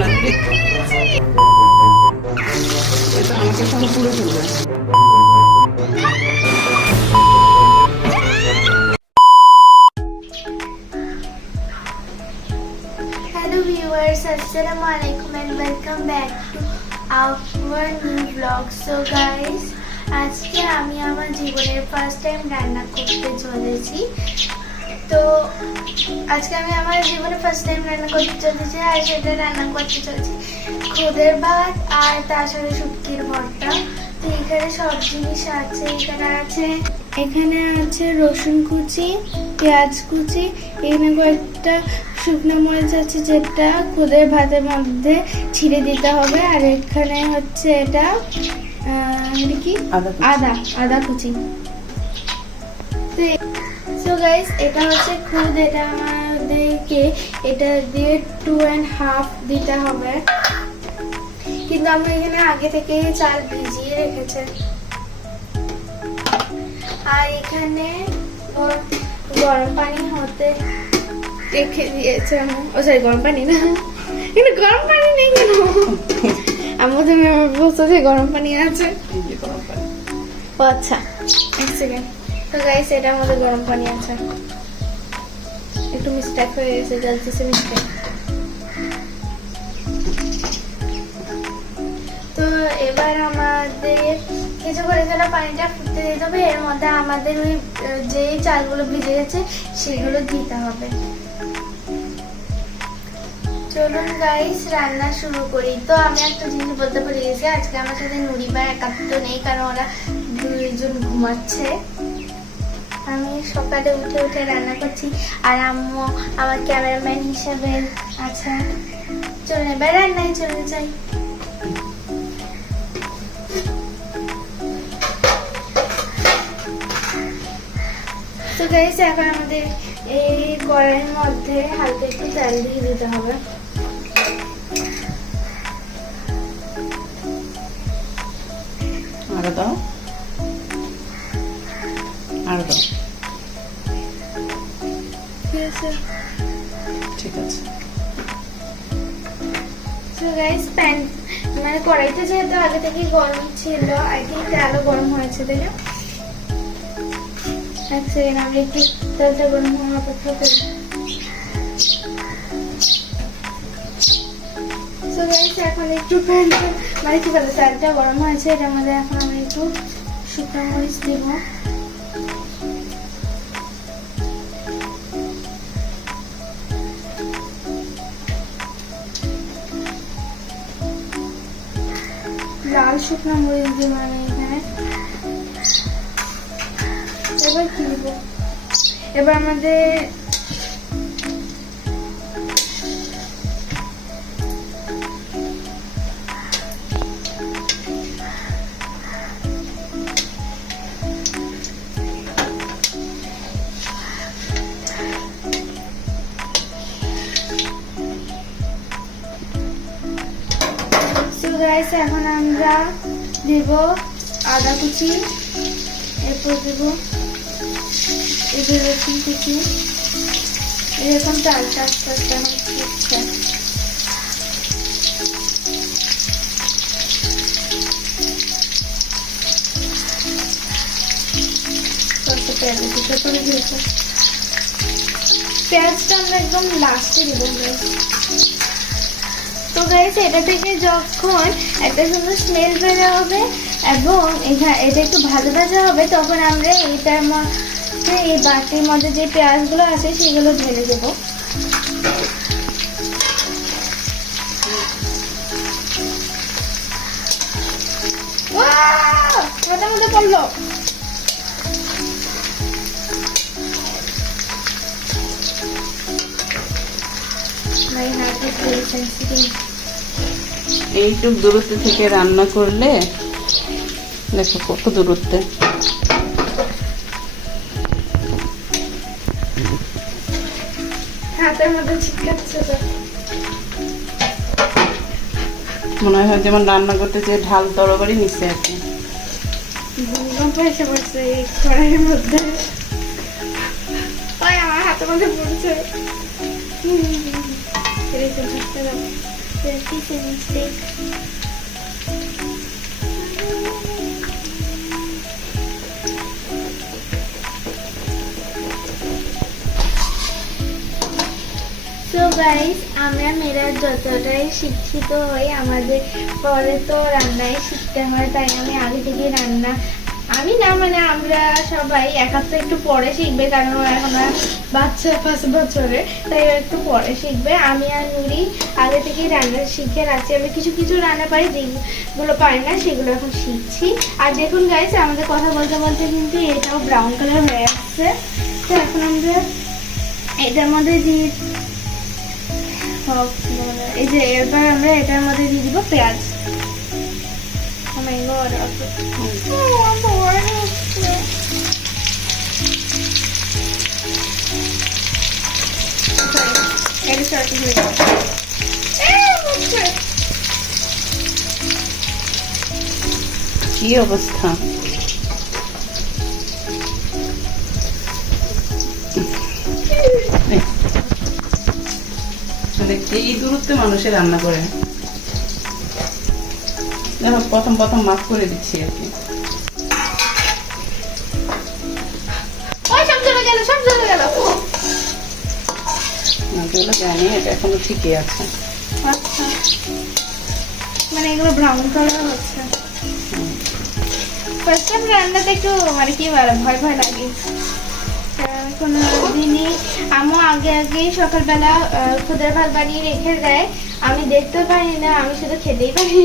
না দিলে এটা আমাকে সব পুরো ফেলবে। Hello viewers, Assalamualaikum and welcome back to our new vlog. So guys, আজকে আমি আমার জীবনের ফার্স্ট টাইম রান্না করতে চলেছি। তো আজকে আমি আমার জীবনে ফার্স্ট টাইম রান্না করতে চলেছি আর সেটা রান্না করতে চলেছি খুদের ভাত আর তার সাথে শুটকির ভর্তা। তো এখানে সব জিনিস আছে, এখানে আছে রসুন কুচি, পেঁয়াজ কুচি, এখানে কয়েকটা শুকনো মরিচ আছে যেটা খুদের ভাতের মধ্যে ছিঁড়ে দিতে হবে, আর এখানে হচ্ছে এটা কি আদা কুচি। তো গাইস এটা হচ্ছে খুদ, এটা আমাদেরকে এটা দিয়ে 2.5 দিতে হবে, কিন্তু আমরা এখানে আগে থেকে চাল ভিজিয়ে রেখেছে। আর এখানে গরম পানি হতে রেখে দিয়েছে। ও সরি, গরম পানি না, কিন্তু গরম পানি নেই কেন? আমাদের বলছো যে গরম পানি আছে। ও আচ্ছা, এক সেকেন্ড। তো গাইস এটা আমাদের গরম পানি আছে, একটু মিস্টেক হয়ে গেছে, জ্বলতেছে মিস্টেক। তো এবার আমাদের কিছু করে যেন পানিটা ফুটতে দিতে হবে, এর মধ্যে আমাদের ওই যে চালগুলো ভিজে গেছে সেগুলো দিতে হবে। চলুন গাইস রান্না শুরু করি। তো আমি একটা জিনিস বলতে ভুলে গেছি, আজকে আমার সাথে নুরিবা একাত্ম নেই, কারণ ওরা দুইজন ঘুমাচ্ছে। আমি সকালে উঠে উঠে রান্না করছি আর আম্মু আমার ক্যামেরাম্যান হিসেবে আছে। চলুন এবার রান্নায় চলে যাই। তো গাইস এখন আমাদের এই কড়াইয়ের মধ্যে হালকা একটু তেল দিয়ে দিতে হবে। আরো দাও, আরো দাও, ঠিক আছে। তো গাইস প্যান মানে কড়াইটা যেহেতু আগে থেকে গরম ছিল, আই থিঙ্ক আরো গরম হয়েছে, তাই না? এক সেকেন্ড, আমি একটু তেলটা গরম হওয়ার অপেক্ষা করি। তো গাইস এখন একটু প্যানটা মানে কি বলে তেলটা গরম হয়েছে, এটার মধ্যে এখন আমি একটু শুকনো মরিচ দিব। লাল শুকনো মরিচ দিব আমি এখানে। এবার কি দিব? এবার আমাদের গাইস এখন আমরা দিব আদা কুচি, এরপর দিব এই যে রসুন কুচি, এরকম চালটা আস্তে আস্তে হচ্ছে। পেঁয়াজটা আমরা একদম লাস্টে দিব। তো গাইস এটা থেকে যখন একটা সুন্দর স্মেল বের হবে এবং এটা একটু ভাজা ভাজা হবে, তখন আমরা এইটার মধ্যে এই বাটির মধ্যে যে পেঁয়াজগুলো আছে সেগুলো ঢেলে দেব। মাথার মধ্যে পড়লো। এইটুক দূরত্ব থেকে রান্না করলে দেখো কত দূরত্বে। হাতের মধ্যে ছিটকাচ্ছে, মনে হয় যেমন রান্না করতে চেয়ে ঢাল তরকারি নিচ্ছে আর কি। ভূমিকম্প এসে পড়ছে এই কড়াইয়ের মধ্যে, তাই আমার হাতের মধ্যে পড়ছে। Practice and mistake. So guys, আমরা মেয়েরা যতটাই শিক্ষিত হই আমাদের পরে তো রান্নাই শিখতে হয়, তাই আমি আগে থেকে রান্না আমি না মানে আমরা সবাই একাত্তর একটু পরে শিখবে, কারণ ও এখন আর বাচ্চা 5 বছরে, তাই ও একটু পরে শিখবে। আমি আর নুরি আগে থেকে রান্না শিখে রাখছি। আমি কিছু কিছু রান্না পারি, যেগুলো পারি না সেগুলো এখন শিখছি। আর দেখুন গাইস, আমাদের কথা বলতে বলতে কিন্তু এটাও ব্রাউন কালার হয়ে আসছে। তো এখন আমরা এটার মধ্যে দিয়ে এই যে এবার আমরা এটার মধ্যে দিয়ে দিব পেঁয়াজ। Oh my god, কি অবস্থা! এই দূরত্বে মানুষের রান্না করে প্রথম মাফ করে দিচ্ছি আর কি। জানি এটা এখনো ঠিকই আছে। আচ্ছা, মানে এগুলো ব্রাউন কালার হচ্ছে। ফার্স্ট টাইম রান্নাতে একটু মানে কি বলে ভয় ভয় লাগে। কোনো দিনই আম্মু আগেই সকালবেলা খুদের ভাত বানিয়ে রেখে দেয়, আমি দেখতে পারি না, আমি শুধু খেতেই পারি।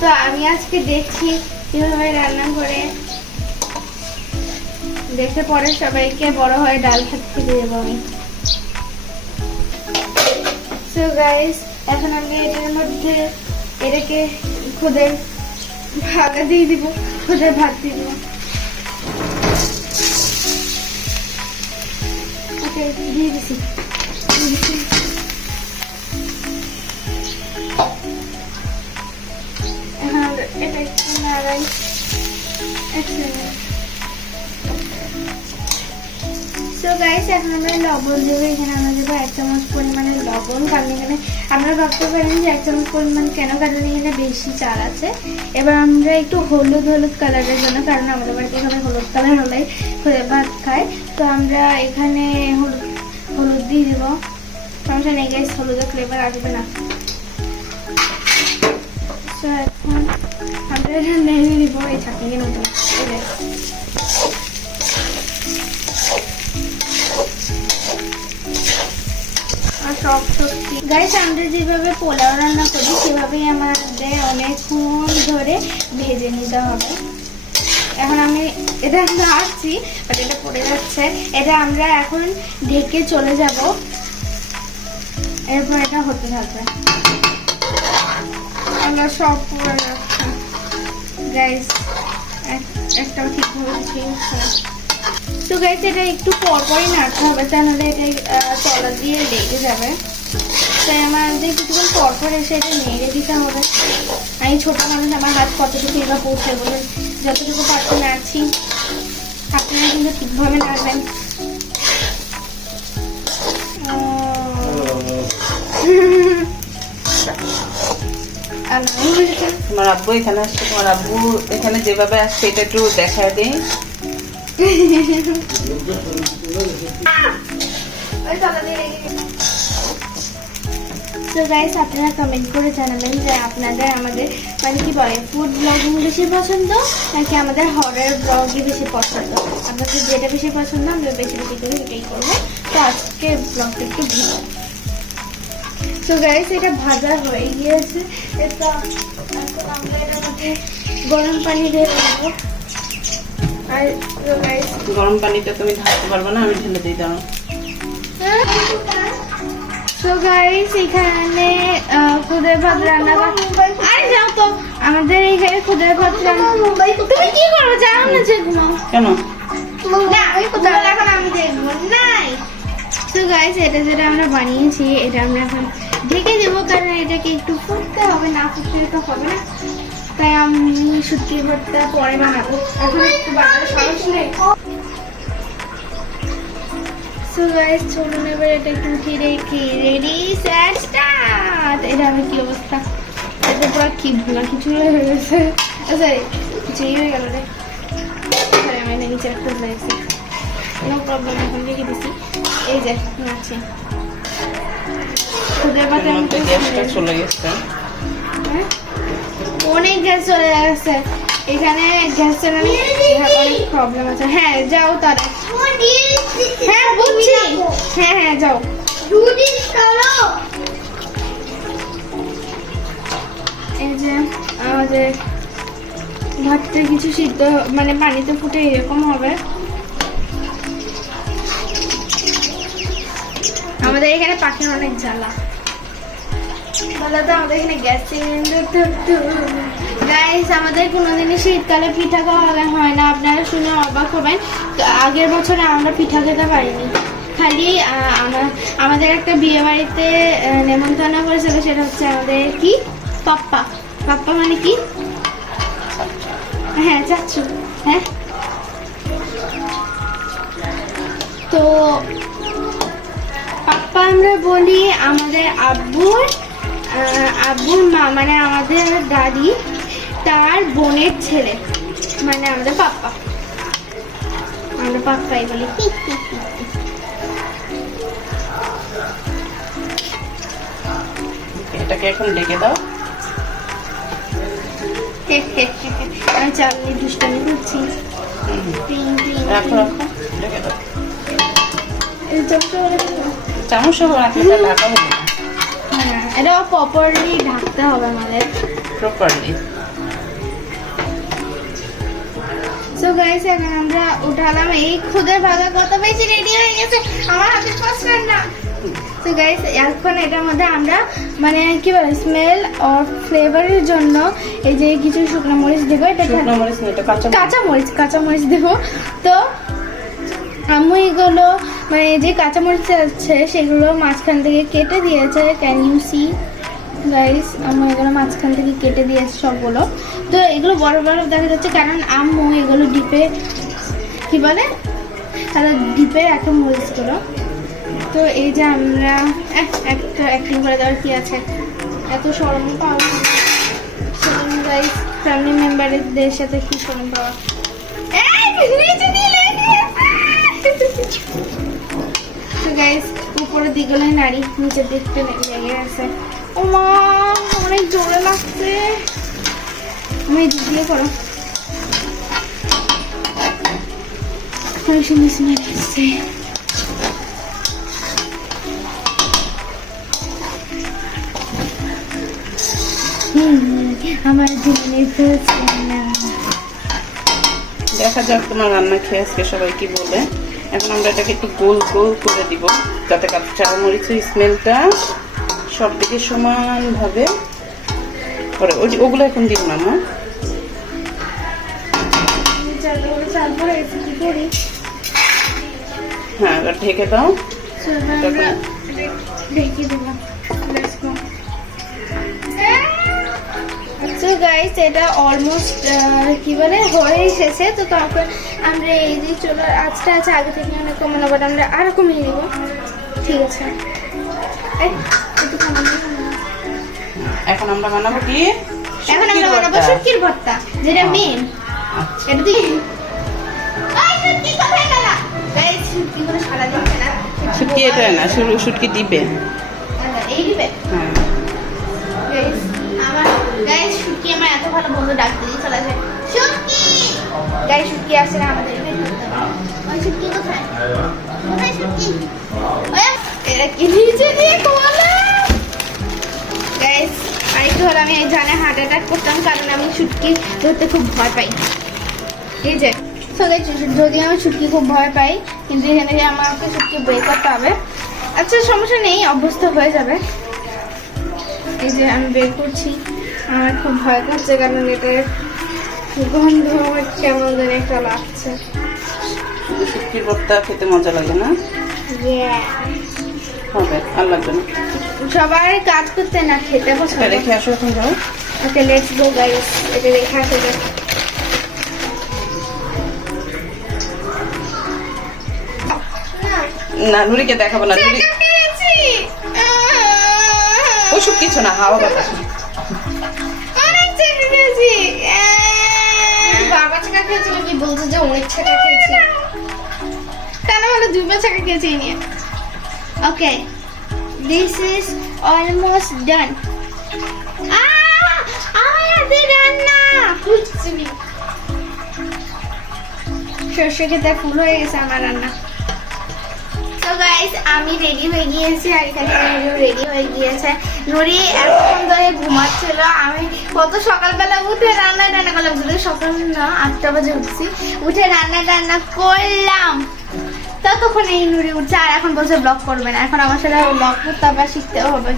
তো আমি আজকে দেখছি কিভাবে রান্না করে, দেখে পরে সবাইকে বড় হয়ে ডাল ভাত খেতে দেবো আমি। সো গাইস, এখন আমি এটার মধ্যে এটাকে খুদের ভাত দিয়ে দিব, খুদের ভাত দিয়ে দিব। দিয়ে দিছি। এটা একটু নাড়াই। সো গাইস, এখন আমরা লবণ দেবো। এখানে আমরা দেবো 1 চামচ পরিমাণে লবণ, কারণ এখানে আমরা ভাবতে পারেন যে 1 চামচ পরিমাণ কেন, কারণ এখানে বেশি চাল আছে। এবার আমরা একটু হলুদ কালারের জন্য, কারণ আমাদের বাড়িতে সবাই হলুদ কালার হলে ভাত খায়, তো আমরা এখানে হলুদ দিয়ে দেবো। সমস্যা নেই গাইস, হলুদের ফ্লেভার আসবে না। তো এখন আমরা এটা নেড়ে দিব এই চাটনির মতো। গাইস, আমরা যেভাবে পোলাও রান্না করি সেভাবেই আমাদের অনেকক্ষণ ধরে ভেজে নিতে হবে। এখন আমি এটা নাড়ছি, বাট এটা পড়ে যাচ্ছে। এটা আমরা এখন ঢেকে চলে যাব, এরপর এটা হতে থাকবে। আমরা সব পড়ে যাচ্ছে গাইস, একটাও ঠিকভাবে হচ্ছে না। তো গাইস, এটা একটু পরপরই নাড়তে হবে, তাহলে এটা তলা দিয়ে লেগে যাবে। তাই আমাদের কিছুক্ষণ পরপর এসে এটা নেড়ে দিতে হবে। আমি ছোট মানুষ, আমার হাত কতটুকু এবার পড়ছে বলে যতটুকু পারতে নাড়ছি। আপনারা কিন্তু ঠিকভাবে নাড়বেন। তোমার আব্বু এখানে আসছে, তোমার আব্বু এখানে যেভাবে আসছে এটা একটু দেখা দিই। তো গাইস, আপনারা কমেন্ট করে জানাবেন যে আপনাদের আমাদের মানে কি বলে ফুড ব্লগিং বেশি পছন্দ নাকি আমাদের হরর ব্লগই বেশি পছন্দ। আপনাদের যেটা বেশি পছন্দ আমরা বেশি করে সেটাই করবো। তো আজকে ব্লগটা একটু ভিন্ন। তো গাইস, এটা ভাজা হয়ে গিয়েছে। এটা এখন আমরা এটার মধ্যে গরম পানি দিয়ে দেবো। আর গাইস, গরম পানিটা তুমি ঢালতে পারবে না, আমি ঢেলে দিই। দাও। তো গাইস, এখানে খুদের ভাত রান্না আরে যাও তো, আমাদের এখানে খুদের ভাত রান্না। তুমি কি করো জানো না যেগুলো কেন? না ওই কোথাও এখন আমি দেখবো নাই। তো গাইস, এটা যেটা আমরা বানিয়েছি এটা আমরা এখন ঢেকে দেবো, কারণ এটাকে একটু ফুটতে হবে, না ফুটতে তো হবে না। তাই আমি শুটকি ভর্তা পরে বানাবো, এখন একটু বানানোর সাহস নেই। সো গাইস চলুন এবার এটা একটু উঠিয়ে রেখে রেডি সেট স্টার্ট। এটা আমার কি অবস্থা, এটা পুরো কি ভুনা খিচুড়ি হয়ে গেছে। সরি খিচুড়ি হয়ে গেল রে। সরি আমি এটা নিচে রাখতে ভুলে গেছি। নো প্রবলেম, এখন রেখে দিছি। এই যে নাচি খুদের পাতে এর মধ্যে গ্যাসটা চলে গেছে। অনেক গ্যাস চলে গেছে এখানে। গ্যাস চালানি অনেক প্রবলেম আছে। হ্যাঁ যাও তারা, হ্যাঁ বুঝছি, হ্যাঁ হ্যাঁ যাও। এই যে আমাদের ভাতটা কিছু সিদ্ধ মানে পানিতে ফুটে এরকম হবে। আমাদের এখানে পাখির অনেক জ্বালা, বলো তো আমাদের এখানে গ্যাস সিলিন্ডার থাকতো। গাইস আমাদের কোনোদিনই শীতকালে পিঠা খাওয়া হয় না, আপনারা শুনে অবাক হবেন। তো আগের বছরে আমরা পিঠা খেতে পারিনি, খালি আমাদের একটা বিয়ে বাড়িতে নেমন্তন্ন করেছিল, সেটা হচ্ছে আমাদের কি পাপ্পা। পাপ্পা মানে কি? হ্যাঁ চাচ্ছু। হ্যাঁ তো পাপ্পা আমরা বলি আমাদের আব্বুর মা মানে আমাদের দাদি তার বোনের ছেলে, মানে আমাদের পাপ্পা, আমরা পাপ্পাই বলি। এটাকে এখন ডেকে দাও। আমি চালনি দুষ্টামি করছি। রাখো রাখো, ডেকে দাও। চামচ সহ রাখলে তা ঢাকা হবে না। হ্যাঁ এটা প্রপারলি ঢাকতে হবে আমাদের, প্রপারলি। সো গাইস এখন আমরা উঠালাম। এই খুদের ভাগা কত বেশি রেডি হয়ে গেছে, আমার হাতে ফার্স্ট রান্না। সো গাইস এখন এটার মধ্যে আমরা মানে কি বলে স্মেল আর ফ্লেভারের জন্য এই যে কিছু শুকনো মরিচ দেবো। এটা শুকনো মরিচ না, এটা কাঁচা মরিচ দেবো। তো আম্মু এগুলো মানে যে কাঁচা মরিচ আছে সেগুলো মাঝখান থেকে কেটে দিয়েছে। ক্যান ইউ সি গাইস, আম্মু এগুলো মাঝখান থেকে কেটে দিয়েছে সবগুলো। তো এগুলো বড় বড় দেখা যাচ্ছে কারণ আম্মু এগুলো ডিপে কি বলে তারা ডিপে রাখে মরিচগুলো। তো এই যে আমরা একটা অ্যাক্টিং করে দেওয়ার কি আছে, এত শরম পাওয়া গাইস। ফ্যামিলি মেম্বারদের সাথে কি শরম পাওয়া। গাইস উপরের দিকগুলো নাড়ি, নিচের দিকটা লেগে গেছে। ও মা অনেক জোরে লাগছে। আমি এদিক দিয়ে করো, সুন্দর স্মেল আসছে। আমার জীবনের ফার্স্ট রান্না। দেখা যাক তোমার রান্না খেয়ে আজকে সবাই কি বলে। এখন আমরা এটাকে একটু গোল গোল করে দিব যাতে কাঁচা মরিচের স্মেলটা সব দিকে সমানভাবে করে। ওগুলো এখন দিব না মা। হ্যাঁ এবার ঢেকে দাও। ঢেকে দিলাম। তো গাইস এটা অলমোস্ট কি বলে হয়ে এসেছে। তো তারপর আমরা এই যে চলো আজটা আছে আগে থেকে অনেক কমানো, বাট আমরা আরো কমিয়ে দিব। ঠিক আছে এখন আমরা বানাবো কি? এখন আমরা বানাবো শুটকির ভর্তা, যেটা মেন। এটা দিয়ে শুটকি কোথায় গেল গাইস? শুটকি করে সারা দিন না, শুটকি এটা না, শুটকি দিবে। এই দিবে। হ্যাঁ গাইস গাইস শুটকি আমার এত ভালো বন্ধু ডাক দিয়ে চলে যায় শুটকি। গাইস শুটকি আসে না আমাদের এখানে। ওই শুটকি কোথায়? কোথায় শুটকি? এরা কি নিচে দিয়ে কোলা। গাইস আরেকটু হলে আমি জানে হার্ট অ্যাটাক করতাম, কারণ আমি শুটকি ধরতে খুব ভয় পাই। এই যে যদি আমি শুটকি খুব ভয় পাই, কিন্তু এখানে আমাকে শুটকি বের করতে হবে। আচ্ছা সমস্যা নেই, অভ্যস্ত হয়ে যাবে। এই যে আমি বের করছি, আমার খুব ভয় করছে কারণ এটার গন্ধ আমার কেমন যেন একটা লাগছে। শুটকির ভর্তা খেতে মজা লাগে না? হবে, আর লাগবে না। সবার কাজ করতে না খেতে পছন্দ। রেখে আসো এখন, যাও। ওকে লেটস গো গাইস, এটা রেখে আসো। না নুরিকে দেখাবো না, নুরি ওসব কিছু না, হাওয়া বাতাস। বাবা ছাকা খেয়েছি নাকি বলছে যে অনেক ছাকা খেয়েছি, কেন বলে দুবার ছাকা খেয়েছি নিয়ে। ওকে, দিস ইজ অলমোস্ট ডান। আমার হাতে রান্না সর্ষে খেতে ফুল হয়ে গেছে আমার রান্না। তো গাইস আমি রেডি হয়ে গিয়েছি আর এখানে রেডি হয়ে গিয়েছে। নুরি এতক্ষণ ধরে ঘুমাচ্ছিল, আমি কত সকালবেলা উঠে রান্না টান্না করলাম, যদি সকাল না 8টা বাজে উঠছি, উঠে রান্না টান্না করলাম, ততক্ষণ এই নুরি উঠছে আর এখন বলছে ব্লগ করবে না। এখন আমার সাথে ব্লগ করতে আবার শিখতেও হবে।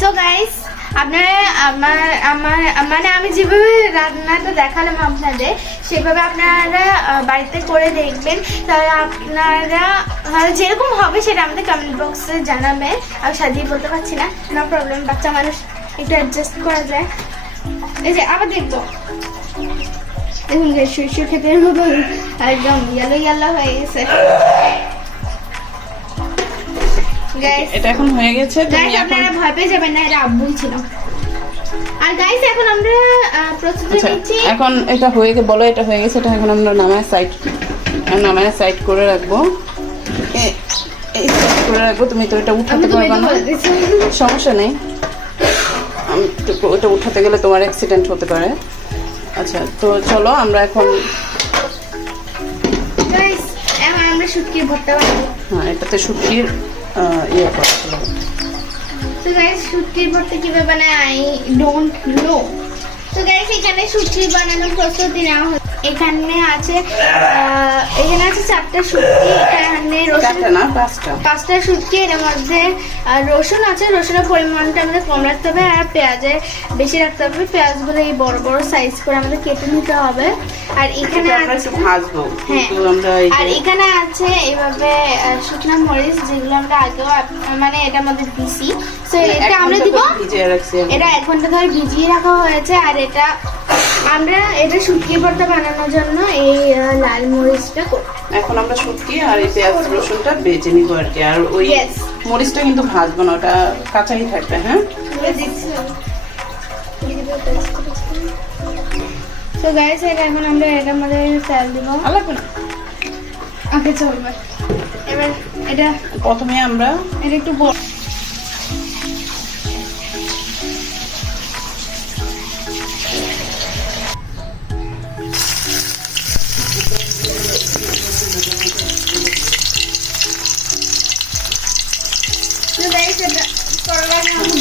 সো গাইস আপনারা মানে আমি যেভাবে রান্নাটা দেখালাম আপনাদের, সেভাবে আপনারা বাড়িতে করে দেখবেন, তাহলে আপনারা যেরকম হবে সেটা আমাদের কমেন্ট বক্সে জানাবেন। আমি সাজিয়ে বলতে পারছি না, নো প্রবলেম, বাচ্চা মানুষ একটু অ্যাডজাস্ট করা যায়। এই যে আবার দেখবো, দেখুন সরষে খেতে মতো একদম ইয়েলো ইয়েলো হয়ে গেছে। এটা এখন হয়ে গেছে, তুমি আপনারা ভয় পেয়ে যাবেন না, এটা আব্বুই ছিল। আর গাইস এখন আমরা প্রস্তুতি নিচ্ছি। এখন এটা হয়ে গেছে, বলো এটা হয়ে গেছে, এটা এখন আমরা নামায় সাইড করে রাখবো। এই সাইড করে রাখবো। তুমি তো এটা উঠাতে পারবে না, সমস্যা নেই, ওটা উঠাতে গেলে তোমার অ্যাক্সিডেন্ট হতে পারে। আচ্ছা তো চলো আমরা এখন গাইস এখন আমরা শুটকির ভর্তা বানাবো। হ্যাঁ, এটাতে শুটকির ইয়ে করা হলো। তো গাইস শুটকির ভর্তা কিভাবে বানায় আই ডোন্ট নো। তো গাইস এখানে শুটকি বানানোর প্রস্তুতি নেওয়া হচ্ছে। এখানে আছে 4টা শুটকি, এখানে রসুন 5টা শুটকি, এর মধ্যে রসুন আছে, রসুনের পরিমাণটা আমাদের কম রাখতে হবে আর পেঁয়াজের বেশি রাখতে হবে। পেঁয়াজগুলো এই বড় বড় সাইজ করে আমাদের কেটে নিতে হবে। আর এখানে ভাজবো, আর এখানে আছে এইভাবে শুকনো মরিচ, যেগুলো আমরা আগেও মানে এটার মধ্যে দিছি। তো এটা আমরা দিব, এটা 1 ঘন্টা ধরে ভিজিয়ে রাখা হয়েছে। আর এটা আমরা শুটকি ভর্তা বানানোর জন্য এই লাল মরিচটা এখন আমরা শুটকি আর এই পেঁয়াজ রসুনটা বেজে নিব আর কি। আর ওই মরিচটা কিন্তু ভাজবো না, ওটা কাঁচাই থাকবে। হ্যাঁ, তো গাইস এটা এখন আমরা এটার মধ্যে তেল দিব। লাগবে না, ওকে চলবে। এবার এটা প্রথমে আমরা এটা একটু বড়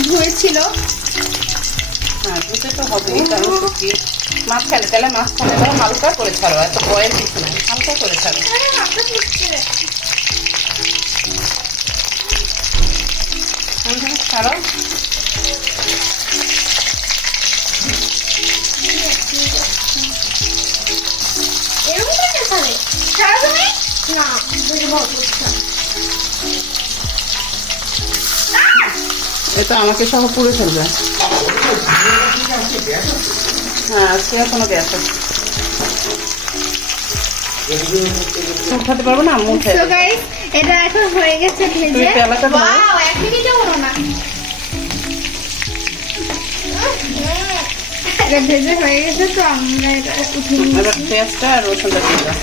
ধুয়েছিল। হ্যাঁ, ধুতে তো হবেই, কারণ শুটকি মাঝখানে তাহলে মাঝখানে দাও, হালকা করে ছাড়ো, এত বয়ের কিছু নেই, হালকা করে ছাড়ো। ছাড়ো। এরকম করে ছাড়ে ছাড়া তুমি না এটা আমাকে সহ পুড়ে ফেলবে। হ্যাঁ, আজকে এখনো গ্যাস আছে, উঠাতে পারবো না, মুখে। সো গাইস এটা এখন হয়ে গেছে ভেজে। ওয়াও, 1 মিনিটও হলো না, এটা ভেজে হয়ে গেছে। তো আমরা এটা উঠিয়ে নিচ্ছি। এবার পেঁয়াজটা আর রসুনটা দিয়ে দাও,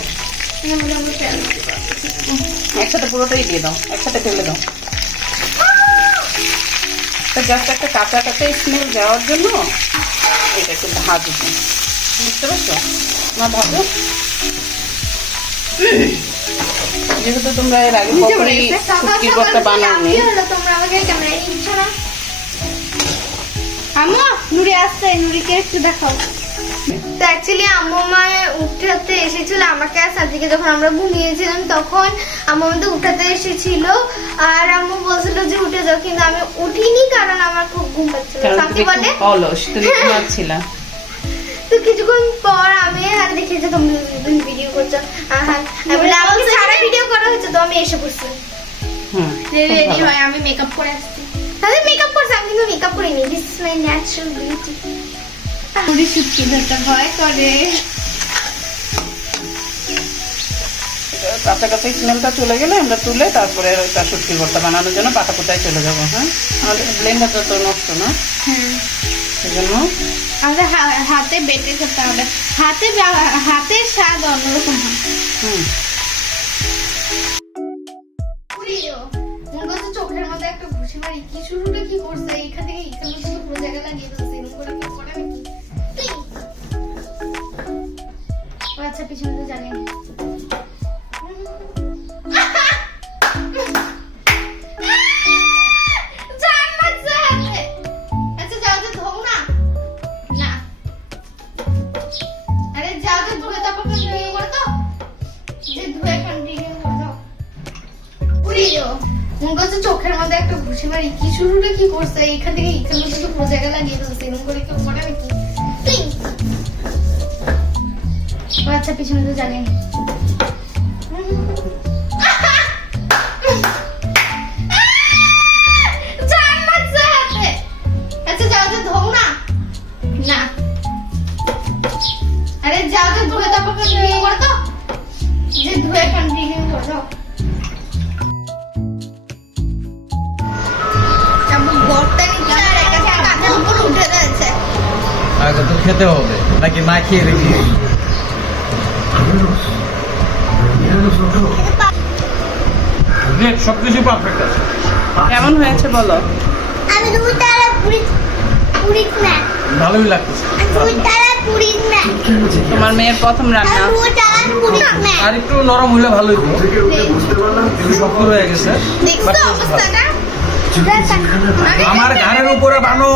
একসাথে পুরোটাই দিয়ে দাও, একসাথে ফেলে দাও। জাস্ট একটা কাঁচা কাঁচা স্মেল যাওয়ার জন্য এটা একটু ভাজবো, বুঝতে পারছো না? ভাজো, যেহেতু তোমরা এর আগে কখনোই শুটকির ভর্তা বানাওনি। তোমরা আমাকে ক্যামেরায় নিচ্ছ না। আম্মু নুরি আসছে, নুরিকে একটু দেখাও। তো অ্যাকচুয়ালি আম্মু উঠাতে এসেছিল আমাকে আর সাজিকে, যখন আমরা ঘুমিয়েছিলাম তখন আম্মু আমাদের উঠাতে এসেছিল। আর আম্মু বলছিল যে উঠে যাও, কিন্তু আমি উঠিনি কারণ আমার খুব ঘুম পাচ্ছিল। সাজি বলে অলস, তুমি ঘুমাচ্ছিলা। তো কিছুক্ষণ পর আমি আর দেখি যে তুমি ভিডিও করছো। আমাকে সারা ভিডিও করা হচ্ছে, তো আমি এসে বসছি। রেডি হয়, আমি মেকআপ করে আসছি। তাহলে মেকআপ করছি, আমি কিন্তু মেকআপ করিনি। This is my natural beauty. Puri শুটকি ধরতে ভয় করে। কাঁচা কাঁচা স্মেলটা চলে গেলে আমরা তুলে তারপরে ওইটা শুটকি ভর্তা বানানোর জন্য পাতা কোথায় চলে যাবো। হ্যাঁ, আমাদের ব্লেন্ডারটা তো নষ্ট না, সেই জন্য আমাদের হাতে বেটে করতে হবে। হাতের স্বাদ অন্যরকম হয়। চোখের মধ্যে একটা ঘুষি মারি, কি শুরুটা কি করছে এখান থেকে এখানে শুধু পুরো জায়গা লাগিয়ে ফেলছে, এরকম করে কি করে নাকি? আচ্ছা পিছনে তো জানি না। চোখের মধ্যে একটা ঘুষি মারি, কি শুরুটা কি করছে এখান থেকে এখানে শুধু পুরো জায়গা লাগিয়ে ফেলছে, এরকম করে কি করে নাকি? আচ্ছা পিছনে তো জানি না। আরে যাও তো ধুয়ে তারপর কন্টিনিউ করে দাও, যে ধুয়ে কন্টিনিউ করে দাও। আগে তো খেতে হবে নাকি মা খেয়ে রেখে? সবকিছু পারফেক্ট আছে। কেমন হয়েছে বলো? আমি দুই তারা পুরি না, ভালোই লাগতেছে। দুই তারা পুরি না, তোমার মেয়ের প্রথম রান্না। দুই তারা পুরি না। আর একটু নরম হলে ভালোই তো, একটু শক্ত হয়ে গেছে। দেখছো অবস্থাটা? আমার ঘাড়ের উপরে বানো।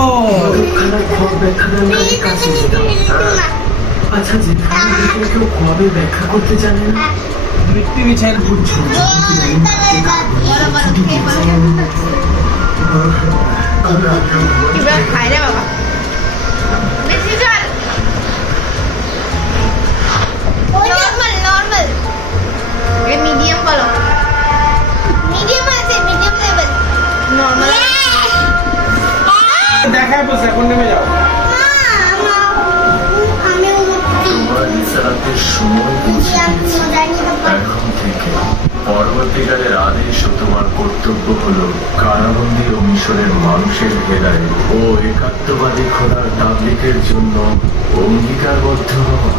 আচ্ছা, যেখানে কেউ কবে ব্যাখ্যা করতে জানে না, মৃত্যু বিছেন খাই রে বাবা, বেশি জল। নরমাল নরমাল, মিডিয়াম বলো। মিডিয়াম আছে, মিডিয়াম লেভেল। নরমাল দেখায় বসে এখন নেমে যাও। তোমার রিসালাতের সময় পৌঁছে গিয়েছে। এখন থেকে পরবর্তীকালের আদেশ ও তোমার কর্তব্য হলো কারাবন্দী ও মিশরের মানুষের হেদায়েত ও একাত্মবাদী খোদার তাবলীগের জন্য অঙ্গীকারবদ্ধ হওয়া।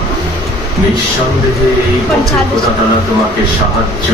নিঃসন্দেহে এই পথে খোদা তাআলা তোমাকে সাহায্য